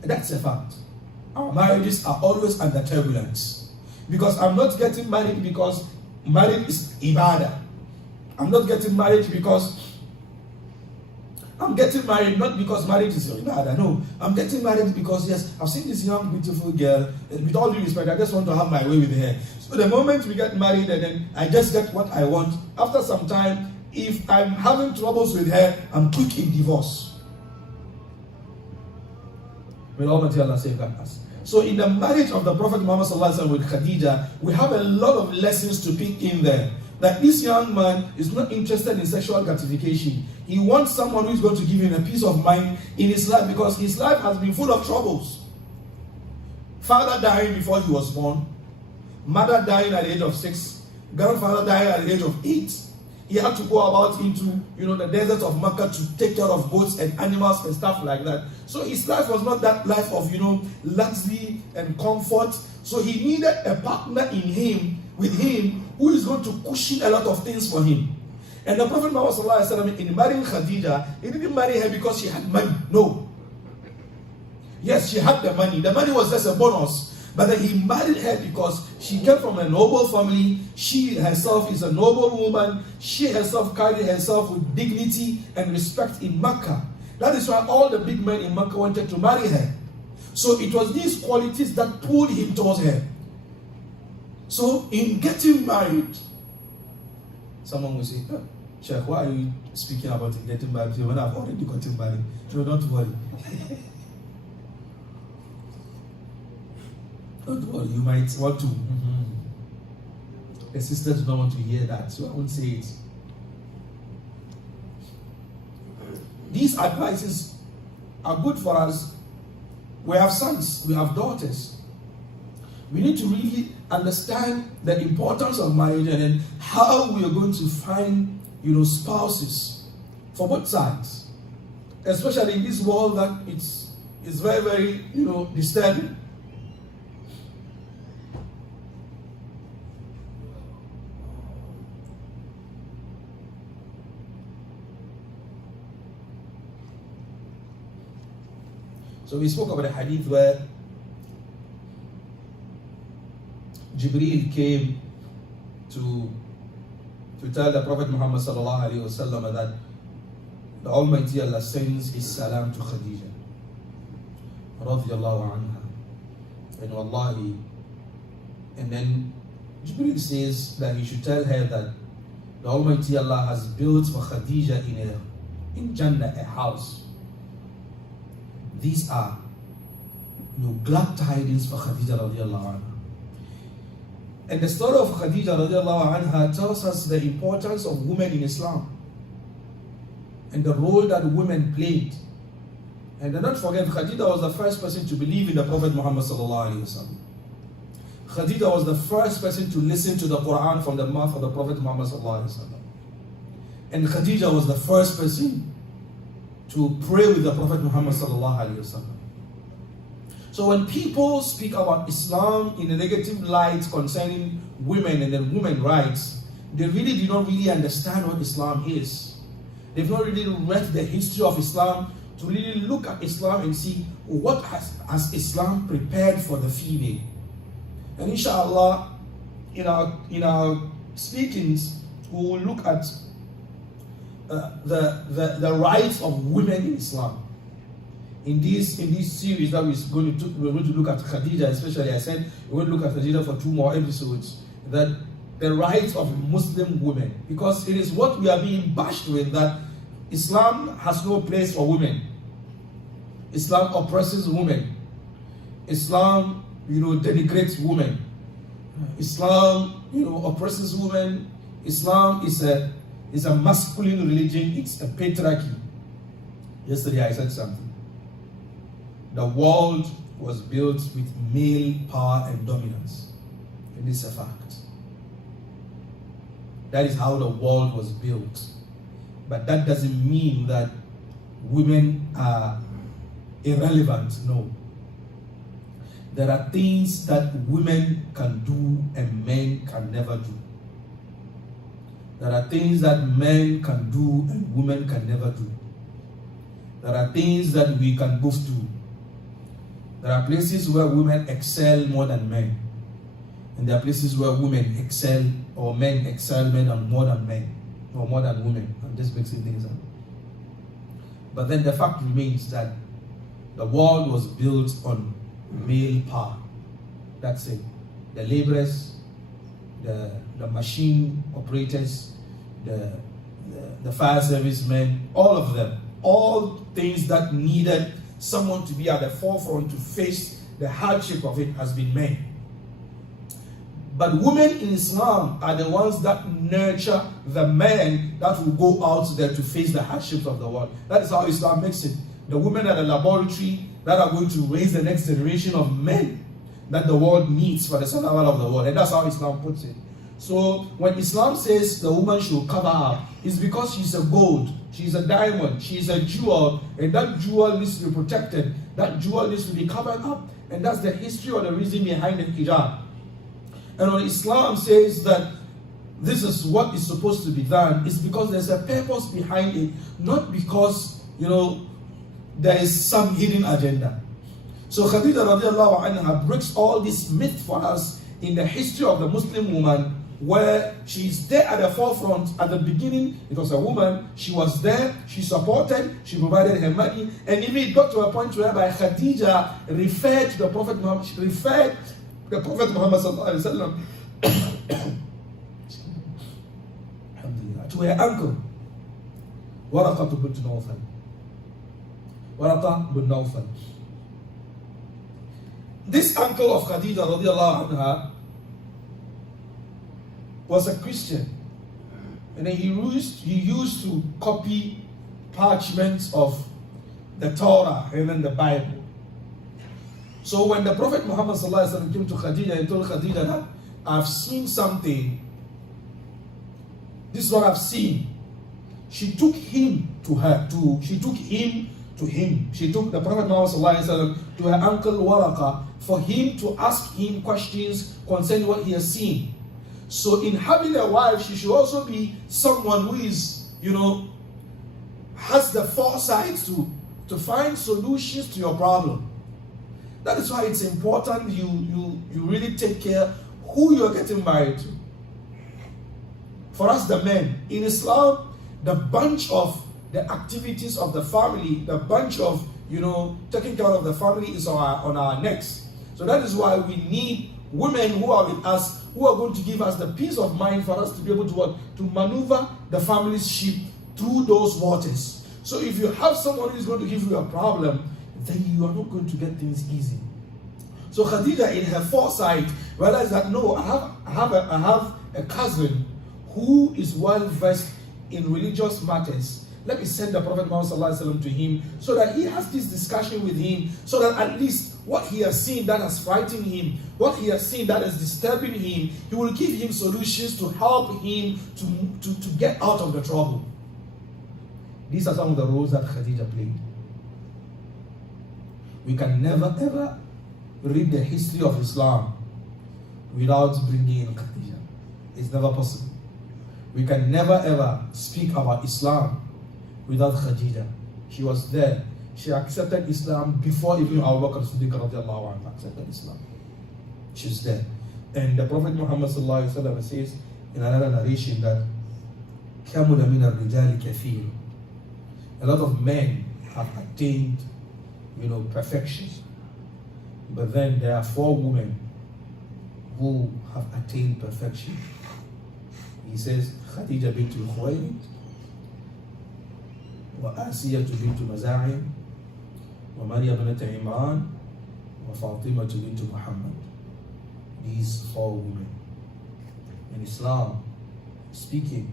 That's a fact. Our marriages are always under turbulence. Because I'm not getting married because marriage is ibadah. I'm not getting married because I'm getting married not because marriage is ibadah. No, I'm getting married because, yes, I've seen this young, beautiful girl. With all due respect, I just want to have my way with her. So the moment we get married and then I just get what I want, after some time, if I'm having troubles with her, I'm quick in divorce. May Almighty Allah safeguard us. So in the marriage of the Prophet Muhammad with Khadijah, we have a lot of lessons to pick in there. That this young man is not interested in sexual gratification. He wants someone who is going to give him a peace of mind in his life, because his life has been full of troubles. Father dying before he was born, mother dying at the age of 6, grandfather dying at the age of 8. He had to go about into the desert of Makkah to take care of goats and animals and stuff like that. So his life was not that life of luxury and comfort. So he needed a partner with him who is going to cushion a lot of things for him. And the Prophet Muhammad in marrying Khadijah, he didn't marry her because she had money. No. Yes, she had the money. The money was just a bonus. But then he married her because she came from a noble family. She herself is a noble woman. She herself carried herself with dignity and respect in Makkah. That is why all the big men in Makkah wanted to marry her. So it was these qualities that pulled him towards her. So in getting married, someone will say, oh, Sheikh, why are you speaking about getting married when I've already gotten married? So don't worry. Don't worry, you might want to. The sisters don't want to hear that, so I won't say it. These advices are good for us. We have sons, we have daughters. We need to really understand the importance of marriage and then how we are going to find, spouses for both sides. Especially in this world that it's very, very, disturbing. So we spoke about a hadith where Jibreel came to tell the Prophet Muhammad sallallahu alaihi wasallam that the Almighty Allah sends His salam to Khadijah radiyallahu anha. And wallahi, and then Jibreel says that he should tell her that the Almighty Allah has built for Khadijah in Jannah a house. These are glad tidings for Khadijah radiallahu anha. And the story of Khadijah radiallahu anha tells us the importance of women in Islam and the role that women played. And do not forget, Khadijah was the first person to believe in the Prophet Muhammad sallallahu alaihi wasallam. Khadijah was the first person to listen to the Quran from the mouth of the Prophet Muhammad sallallahu alaihi wasallam. And Khadijah was the first person to pray with the Prophet Muhammad sallallahu alaihi wasallam. So when people speak about Islam in a negative light concerning women and then women's rights, they really do not really understand what Islam is. They've not really read the history of Islam to really look at Islam and see what has Islam prepared for the female. And inshallah, in our speakings, we will look at the rights of women in Islam. In this series that we're going to look at Khadijah, especially, I said we're going to look at Khadijah for 2 more episodes. That the rights of Muslim women, because it is what we are being bashed with, that Islam has no place for women. Islam oppresses women. Islam, denigrates women. Islam, oppresses women. Islam is a masculine religion. It's a patriarchy. Yesterday I said something. the world was built with male power and dominance. And it's a fact. That is how the world was built. But that doesn't mean that women are irrelevant. No. There are things that women can do and men can never do. There are things that men can do and women can never do. There are things that we can both do. There are places where women excel more than men. And there are places where women excel or men excel more than men or more than women. I'm just mixing things up. But then the fact remains that the world was built on male power. That's it. The laborers, the machine operators, the fire service men, all of them, all things that needed someone to be at the forefront to face the hardship of it has been men. But women in Islam are the ones that nurture the men that will go out there to face the hardships of the world. That is how Islam makes it. The women are the laboratory that are going to raise the next generation of men that the world needs for the survival of the world. And that's how Islam puts it. So when Islam says the woman should cover up, it's because she's a gold, she's a diamond, she's a jewel, and that jewel needs to be protected. That jewel needs to be covered up. And that's the history or the reason behind the hijab. And when Islam says that this is what is supposed to be done, it's because there's a purpose behind it, not because, there is some hidden agenda. So Khadija radiallahu anha breaks all this myth for us in the history of the Muslim woman, where she's there at the forefront. At the beginning, it was a woman, she was there, she supported, she provided her money, and even it got to a point whereby Khadija referred to the Prophet Muhammad, she referred the Prophet Muhammad sallallahu alaihi wasallam to her uncle, Waraqah bin Nawfal. Waraqah bin Nawfal. This uncle of Khadija radiallahu anha was a Christian, and then he used to copy parchments of the Torah and then the Bible. So when the Prophet Muhammad sallallahu alaihi wasallam came to Khadija and told Khadija that I've seen something, this is what I've seen, she took him to her. She took the Prophet Muhammad sallallahu alaihi wasallam to her uncle Waraqah for him to ask him questions concerning what he has seen. So in having a wife, she should also be someone who is, has the foresight to find solutions to your problem. That is why it's important you really take care who you're getting married to. For us, the men, in Islam, the bunch of the activities of the family, the bunch of, taking care of the family is on our necks. So that is why we need women who are with us, who are going to give us the peace of mind for us to be able to maneuver the family's ship through those waters. So if you have someone who is going to give you a problem, then you are not going to get things easy. So Khadija, in her foresight, realized that no, I have a cousin who is well versed in religious matters. Let me send the Prophet Muhammad sallallahu alaihi wasallam to him so that he has this discussion with him, so that at least what he has seen that has frightened him, what he has seen that is disturbing him, he will give him solutions to help him to get out of the trouble. These are some of the roles that Khadija played. We can never ever read the history of Islam without bringing in Khadija. It's never possible. We can never ever speak about Islam without Khadija. She was there. She accepted Islam before even Abu Bakr Siddiq radiallahu anhu accepted Islam. She's there. And the Prophet Muhammad sallallahu alaihi wasallam says in another narration that كَمُلَ مِنَ الرِّجَالِ كَثِيرٌ. A lot of men have attained, perfection. But then there are 4 women who have attained perfection. He says, Khadija bint KHUWAILID, وآسية بنت مزاحم, ومريم بنت عمران, وفاطمة بنت محمد. These 4 women. In Islam, speaking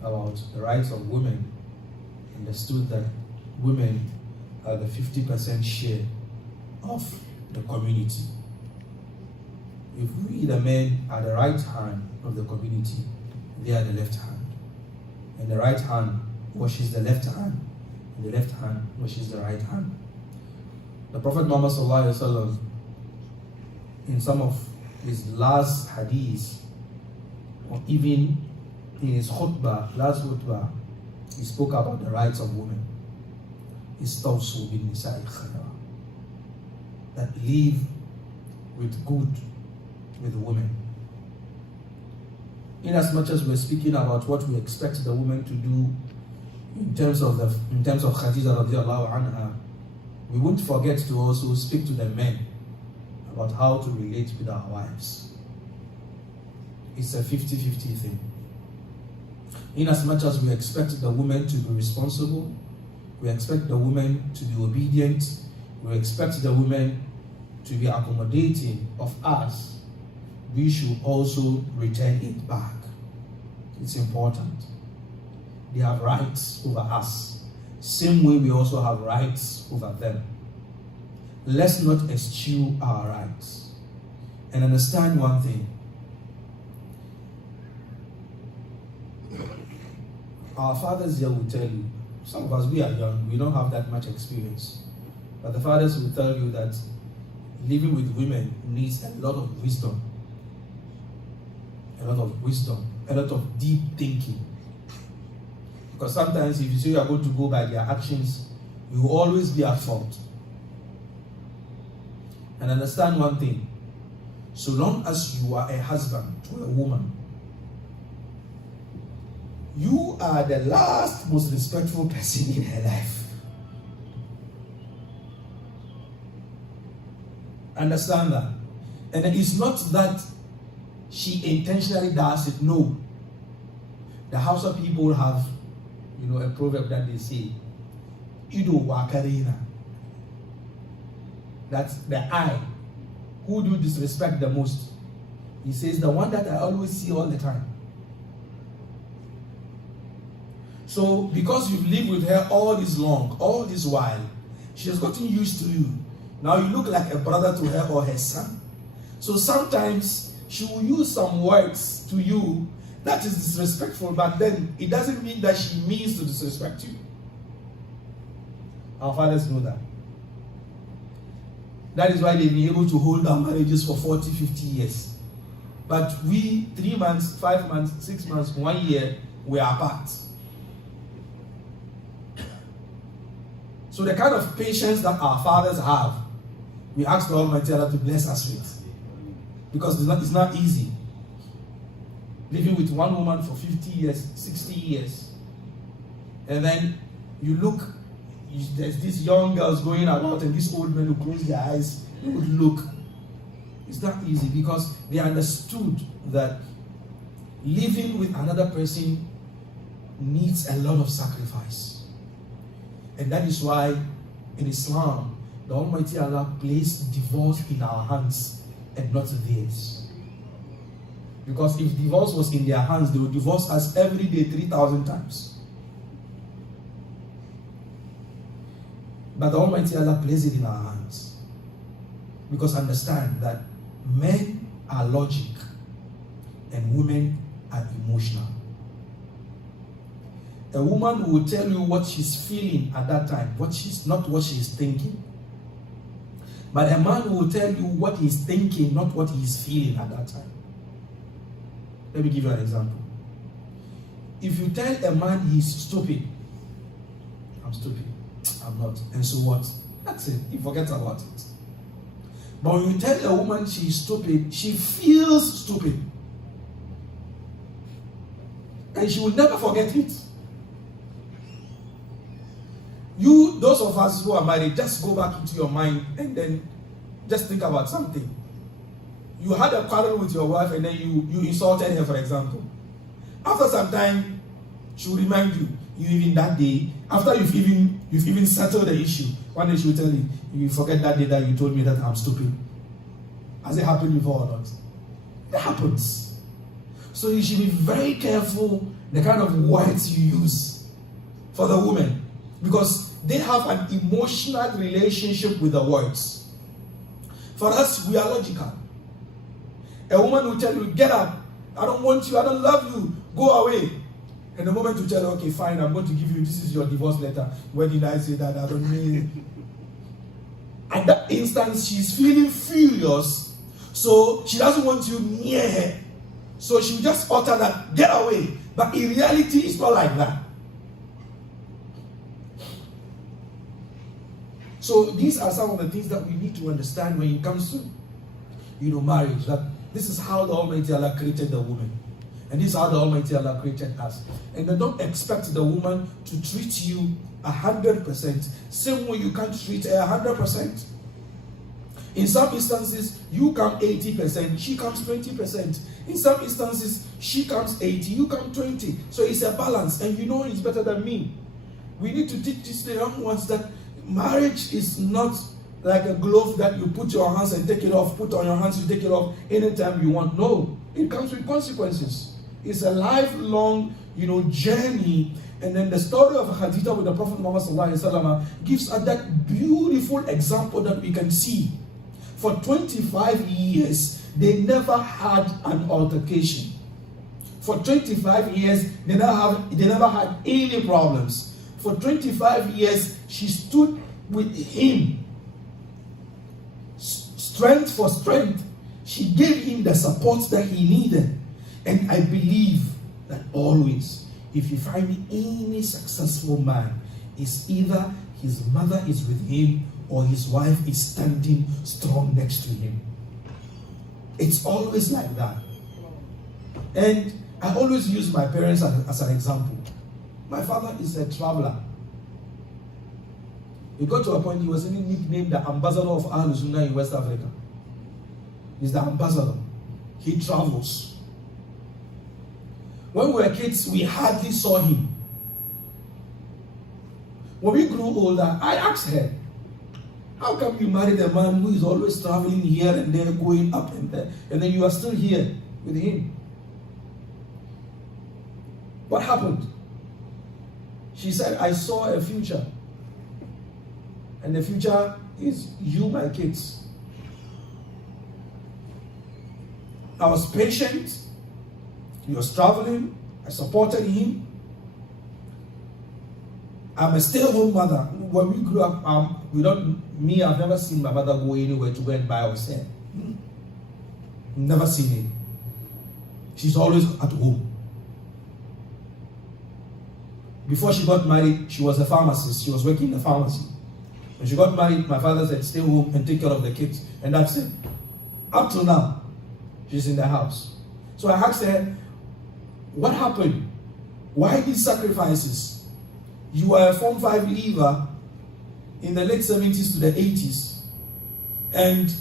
about the rights of women, understood that women are the 50% share of the community. If we, the men, are the right hand of the community, they are the left hand. And the right hand washes the left hand, and the left hand washes the right hand. The Prophet Muhammad sallallahu alaihi wasallam, in some of his last hadiths, or even in his khutbah, last khutbah, he spoke about the rights of women. Istawsu bin nisa'i khayra. That live with good with women. In as much as we're speaking about what we expect the women to do in terms of KHADIJAH radiallahu anha, we won't forget to also speak to the men about how to relate with our wives. It's a 50-50 thing. In as much as we expect the women to be responsible, we expect the women to be obedient, we expect the women to be accommodating of us, we should also return it back. It's important. They have rights over us. Same way we also have rights over them. Let's not eschew our rights. And understand one thing. Our fathers here will tell you, some of us, we are young, we don't have that much experience. But the fathers will tell you that living with women needs a lot of wisdom. A lot of wisdom, a lot of deep thinking. Because sometimes if you say you are going to go by their actions, you will always be at fault. And understand one thing, so long as you are a husband to a woman, you are the last most respectful person in her life. Understand that? And it's not that she intentionally does it. No. The Hausa people have, a proverb that they say, Ido wakarina. That's the eye. Who do you disrespect the most? He says, the one that I always see all the time. So, because you've lived with her all this while, she has gotten used to you. Now you look like a brother to her or her son. So sometimes she will use some words to you that is disrespectful, but then it doesn't mean that she means to disrespect you. Our fathers know that. That is why they've been able to hold our marriages for 40, 50 years. But we, 3 months, 5 months, 6 months, 1 year, we are apart. So the kind of patience that our fathers have, we ask the Almighty Allah to bless us with. Because it's not easy. Living with one woman for 50 years, 60 years. And then you look, there's these young girls going about and these old men who close their eyes, they would look. It's not easy because they understood that living with another person needs a lot of sacrifice. And that is why in Islam, the Almighty Allah placed divorce in our hands and not theirs. Because if divorce was in their hands, they would divorce us every day 3,000 times. But the Almighty Allah placed it in our hands. Because understand that men are logic and women are emotional. A woman will tell you what she's feeling at that time, not what she's thinking. But a man will tell you what he's thinking, not what he's feeling at that time. Let me give you an example. If you tell a man he's stupid, I'm stupid, I'm not, and so what? That's it, he forgets about it. But when you tell a woman she's stupid, she feels stupid. And she will never forget it. You, those of us who are married, just go back into your mind and then just think about something. You had a quarrel with your wife and then you insulted her, for example. After some time, she will remind you even that day, after you've even settled the issue, one day she will tell you, you forget that day that you told me that I'm stupid. Has it happened before or not? It happens. So you should be very careful the kind of words you use for the woman, because they have an emotional relationship with the words. For us, we are logical. A woman will tell you, get up. I don't want you. I don't love you. Go away. And the moment you tell her, okay, fine, I'm going to give you, this is your divorce letter. When did I say that? I don't mean. At that instant, she's feeling furious. So she doesn't want you near her. So she will just utter that, get away. But in reality, it's not like that. So these are some of the things that we need to understand when it comes to, marriage. That this is how the Almighty Allah created the woman. And this is how the Almighty Allah created us. And then don't expect the woman to treat you 100%. Same way you can't treat her 100%. In some instances, you come 80%, she comes 20%. In some instances, she comes 80, you come 20. So it's a balance, and it's better than me. We need to teach the young ones that marriage is not like a glove that you put your hands and take it off, put on your hands, you take it off anytime you want. No, it comes with consequences. It's a lifelong, journey. And then the story of KHADIJAH with the Prophet Muhammad gives us that beautiful example that we can see. For 25 years, they never had an altercation. For 25 years, they never had any problems. For 25 years, she stood with him. Strength for strength. She gave him the support that he needed. And I believe that always, if you find any successful man, it's either his mother is with him or his wife is standing strong next to him. It's always like that. And I always use my parents as an example. My father is a traveler. He got to a point he was even nicknamed the ambassador of Ahlul Sunnah in West Africa. He's the ambassador. He travels. When we were kids, we hardly saw him. When we grew older, I asked her, how come you married a man who is always traveling here and there, going up and there, and then you are still here with him? What happened? She said, I saw a future. And the future is you, my kids. I was patient. He was traveling. I supported him. I'm a stay-at-home mother. When we grew up, I've never seen my mother go anywhere to go and buy herself. Never seen it. She's always at home. Before she got married, she was a pharmacist. She was working in a pharmacy. When she got married, my father said, stay home and take care of the kids. And that's it. Up till now, she's in the house. So I asked her, what happened? Why these sacrifices? You were a Form 5 leaver in the late 70s to the 80s. And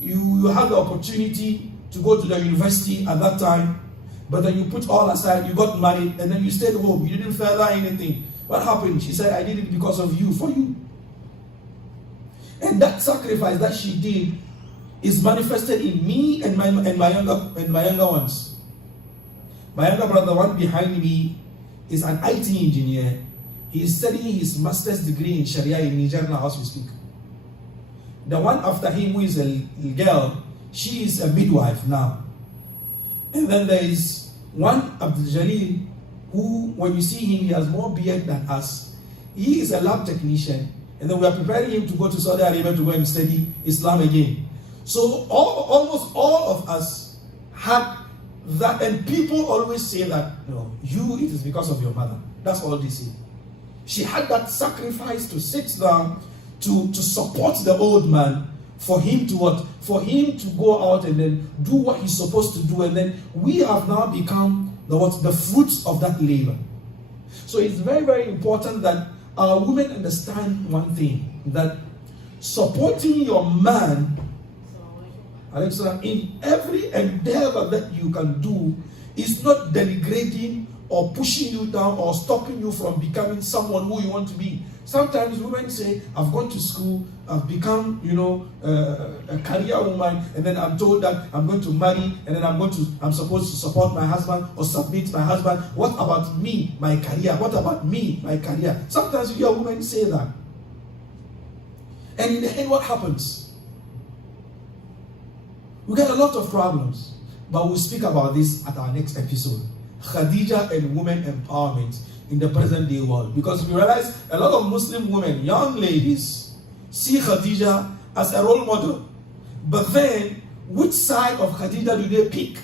you had the opportunity to go to the university at that time. But then you put all aside, you got married, and then you stayed home. You didn't further anything. What happened? She said, I did it because of you, for you. And that sacrifice that she did is manifested in me and my younger ones. My younger brother, one behind me, is an IT engineer. He is studying his master's degree in Sharia in Niger now as we speak. The one after him, who is a girl, she is a midwife now. And then there is one, Abdul Jalil, who, when you see him, he has more beard than us. He is a lab technician. And then we are preparing him to go to Saudi Arabia to go and study Islam again. So almost all of us had that. And people always say that, no, it is because of your mother. That's all they say. She had that sacrifice to sit down, to support the old man, for him to what? For him to go out and then do what he's supposed to do. And then we have now become the fruits of that labor. So it's very, very important that our women understand one thing, that supporting your man in every endeavor that you can do is not denigrating or pushing you down or stopping you from becoming someone who you want to be. Sometimes women say, I've gone to school, I've become, a career woman, and then I'm told that I'm going to marry, and then I'm supposed to support my husband or submit my husband. What about me, my career? What about me, my career? Sometimes you hear women say that. And in the end, what happens? We get a lot of problems, but we'll speak about this at our next episode. Khadijah and women empowerment in the present day world. Because we realize a lot of Muslim women, young ladies, see Khadijah as a role model. But then, which side of Khadijah do they pick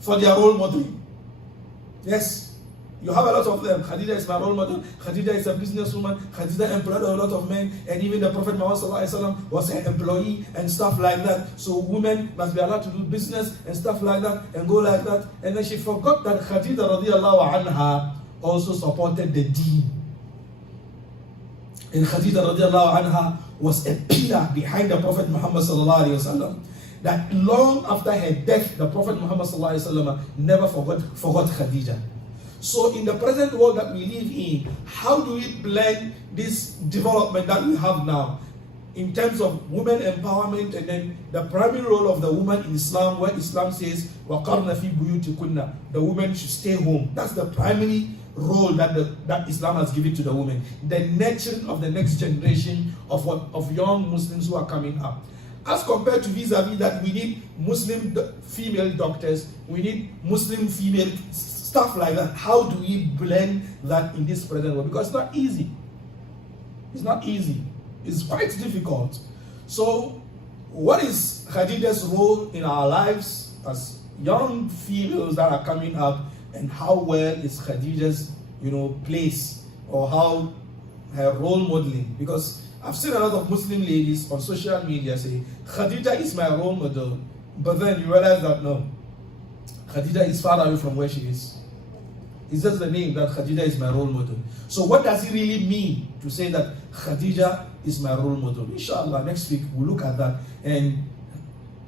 for their role modeling? Yes, you have a lot of them. Khadijah is my role model. Khadijah is a businesswoman. Khadijah employed a lot of men. And even the Prophet Muhammad was an employee and stuff like that. So women must be allowed to do business and stuff like that and go like that. And then she forgot that Khadijah radiallahu anha also supported the deen. And Khadijah radiallahu anha was a pillar behind the Prophet Muhammad sallallahu alayhi wasallam. That long after her death, the Prophet Muhammad sallallahu alayhi wasallam never forgot Khadijah. So in the present world that we live in, how do we blend this development that we have now in terms of women empowerment and then the primary role of the woman in Islam, where Islam says, وَقَرْنَ فِي بُيُوتِكُنَّ, the woman should stay home. That's the primary role that Islam has given to the woman. The nurturing of the next generation of young Muslims who are coming up. As compared to vis-a-vis that we need Muslim female doctors, we need Muslim female stuff like that. How do we blend that in this present world? Because it's not easy. It's not easy. It's quite difficult. So, what is Khadijah's role in our lives as young females that are coming up, and how well is Khadijah's, place, or how her role modeling? Because I've seen a lot of Muslim ladies on social media say, Khadijah is my role model, but then you realize that no, Khadijah is far away from where she is. It's just the name that Khadijah is my role model. So what does it really mean to say that Khadijah is my role model? Inshallah, next week we'll look at that. And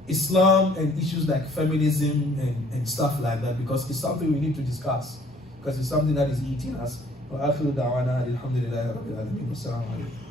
Islam and issues like feminism and stuff like that, because it's something we need to discuss. Because it's something that is eating us. وآخر دعوانا الحمد لله رب العالمين والسلام عليكم.